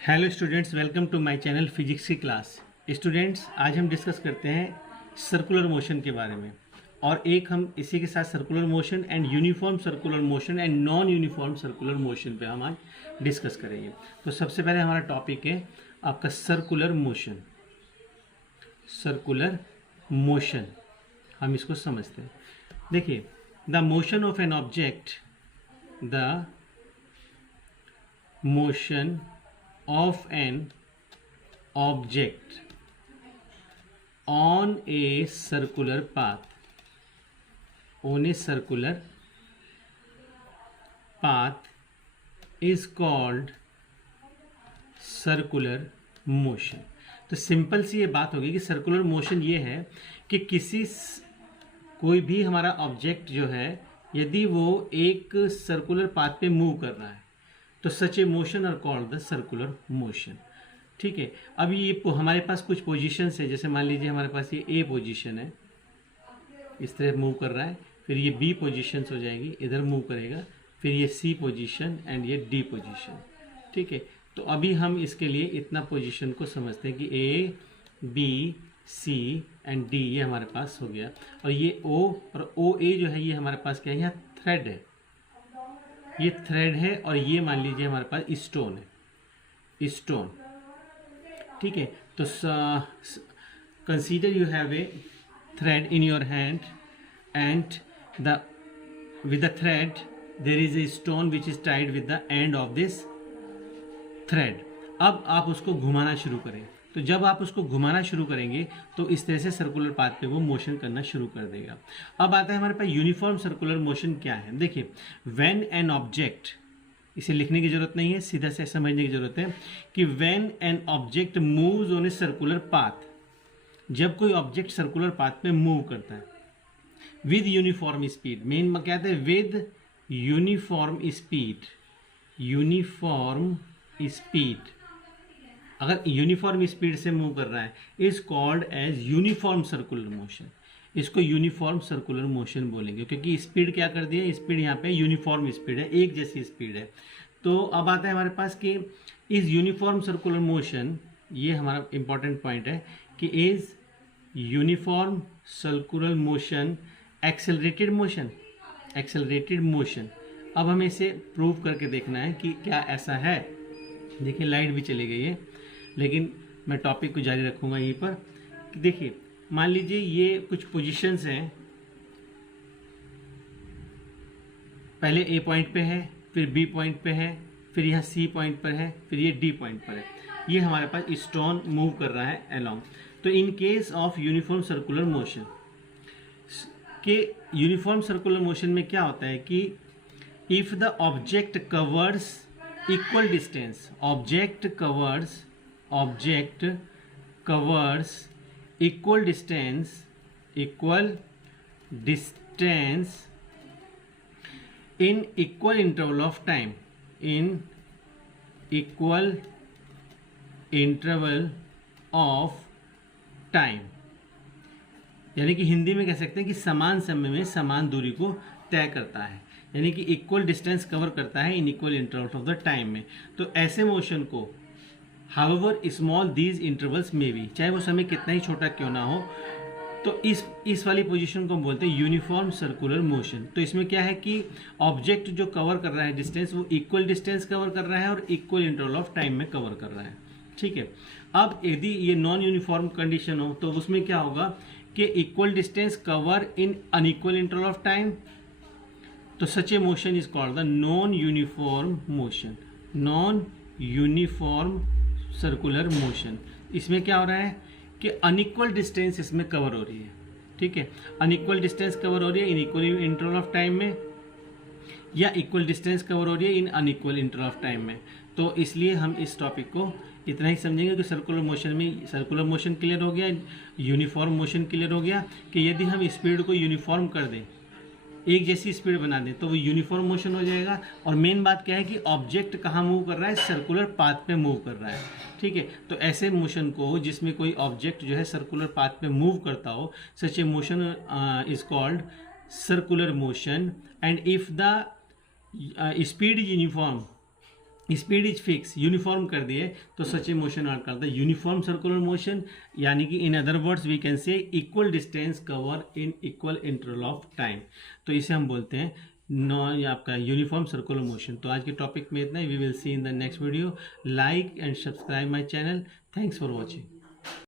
Hello students, welcome to my channel physics की class. Students, आज हम डिस्कस करते हैं सर्कुलर मोशन के बारे में, और एक हम इसी के साथ circular motion and uniform circular motion and non uniform circular motion पे हम आज डिस्कस करेंगे। तो सबसे पहले हमारा टॉपिक है आपका सर्कुलर मोशन। सर्कुलर मोशन हम इसको समझते हैं। देखिए, the motion of an object, the motion of an object on a circular path is called circular motion. तो सिंपल सी ये बात होगी कि सर्कुलर मोशन ये है कि कोई भी हमारा ऑब्जेक्ट जो है, यदि वो एक सर्कुलर पाथ पे मूव कर रहा है तो such a motion are called the circular motion. ठीक है, अभी ये हमारे पास कुछ पोजीशंस है। जैसे मान लीजिए हमारे पास ये ए पोजीशन है, इस तरह मूव कर रहा है, फिर ये बी पोजीशंस हो जाएगी, इधर मूव करेगा, फिर ये सी पोजीशन एंड ये डी पोजीशन। ठीक है, तो अभी हम इसके लिए इतना पोजीशन को समझते हैं कि A B C and D ये हमारे पास हो गया, और ये ओ और ओ ए जो है ये हमारे पास क्या है, यहाँ थ्रेड है, ये थ्रेड है, और ये मान लीजिए हमारे पास स्टोन है, स्टोन। ठीक है, तो consider you have a thread in your hand and the with the thread there is a stone which is tied with the end of this thread. अब आप उसको घुमाना शुरू करें, तो जब आप उसको घुमाना शुरू करेंगे तो इस तरह से सर्कुलर पाथ पे वो मोशन करना शुरू कर देगा। अब आता है हमारे पास यूनिफॉर्म सर्कुलर मोशन क्या है। देखिए, व्हेन एन ऑब्जेक्ट, इसे लिखने की जरूरत नहीं है, सीधा से समझने की जरूरत है कि when an object moves on a circular path, जब कोई ऑब्जेक्ट सर्कुलर पाथ पे मूव करता है विद यूनिफॉर्म स्पीड, मेन क्या कहते हैं, with uniform speed, uniform speed, अगर यूनिफॉर्म स्पीड से मूव कर रहा है, is called as uniform circular motion. इसको यूनिफॉर्म सर्कुलर मोशन बोलेंगे, क्योंकि स्पीड क्या कर दी है, स्पीड यहाँ पे यूनिफॉर्म स्पीड है, एक जैसी स्पीड है। तो अब आता है हमारे पास कि इज यूनिफॉर्म सर्कुलर मोशन, ये हमारा इंपॉर्टेंट पॉइंट है कि is uniform circular motion accelerated motion, accelerated motion. अब हमें इसे प्रूव करके देखना है कि क्या ऐसा है। देखिए, लाइट भी चली गई है, लेकिन मैं टॉपिक को जारी रखूंगा यहीं पर। देखिए, मान लीजिए ये कुछ पोजीशंस हैं, पहले ए पॉइंट पे है, फिर बी पॉइंट पे है, फिर यहाँ सी पॉइंट पर है, फिर ये डी पॉइंट पर है। ये हमारे पास स्टोन मूव कर रहा है अलोंग। तो in case of uniform circular motion के, यूनिफॉर्म सर्कुलर मोशन में क्या होता है कि if the object covers equal distance, object covers equal distance in equal interval of time, in equal interval of time, यानी कि हिंदी में कह सकते हैं कि समान समय में समान दूरी को तय करता है, यानी कि इक्वल डिस्टेंस कवर करता है इन equal interval of the time में। तो ऐसे मोशन को हाउएवर स्मॉल दीज इंटरवल्स में भी, चाहे वो समय कितना ही छोटा क्यों ना हो, तो इस वाली पोजीशन को हम बोलते हैं यूनिफॉर्म सर्कुलर मोशन। तो इसमें क्या है कि ऑब्जेक्ट जो कवर कर रहा है डिस्टेंस, वो इक्वल डिस्टेंस कवर कर रहा है और इक्वल इंटरवल ऑफ टाइम में कवर कर रहा है। ठीक है, अब यदि ये नॉन यूनिफॉर्म कंडीशन हो तो उसमें क्या होगा कि equal distance cover in unequal interval of time, तो such a motion is called the non uniform motion, non uniform circular motion. इसमें क्या हो रहा है कि अनइक्वल डिस्टेंस इसमें कवर हो रही है। ठीक है, अनइक्वल डिस्टेंस कवर हो रही है इन इक्वल इंटरवल ऑफ टाइम में, या इक्वल डिस्टेंस कवर हो रही है इन अनइक्वल इंटरवल ऑफ टाइम में। तो इसलिए हम इस टॉपिक को इतना ही समझेंगे कि सर्कुलर मोशन में सर्कुलर मोशन क्लियर हो गया, यूनिफॉर्म मोशन क्लियर हो गया कि यदि हम स्पीड को यूनिफॉर्म कर दें, एक जैसी स्पीड बना दें, तो वो यूनिफॉर्म मोशन हो जाएगा। और मेन बात क्या है कि ऑब्जेक्ट कहाँ मूव कर रहा है, सर्कुलर पाथ पे मूव कर रहा है। ठीक है, तो ऐसे मोशन को जिसमें कोई ऑब्जेक्ट जो है सर्कुलर पाथ पे मूव करता हो, such a motion is called circular motion. And if the speed is uniform, speed is fix, uniform कर दिए तो सच ए मोशन आर करता है यूनिफॉर्म सर्कुलर मोशन, यानी कि in other words we can say equal distance cover in equal interval of time. तो इसे हम बोलते हैं आपका यूनिफॉर्म सर्कुलर मोशन। तो आज के टॉपिक में इतना ही। We will see in the next video. Like and subscribe my channel. Thanks for watching.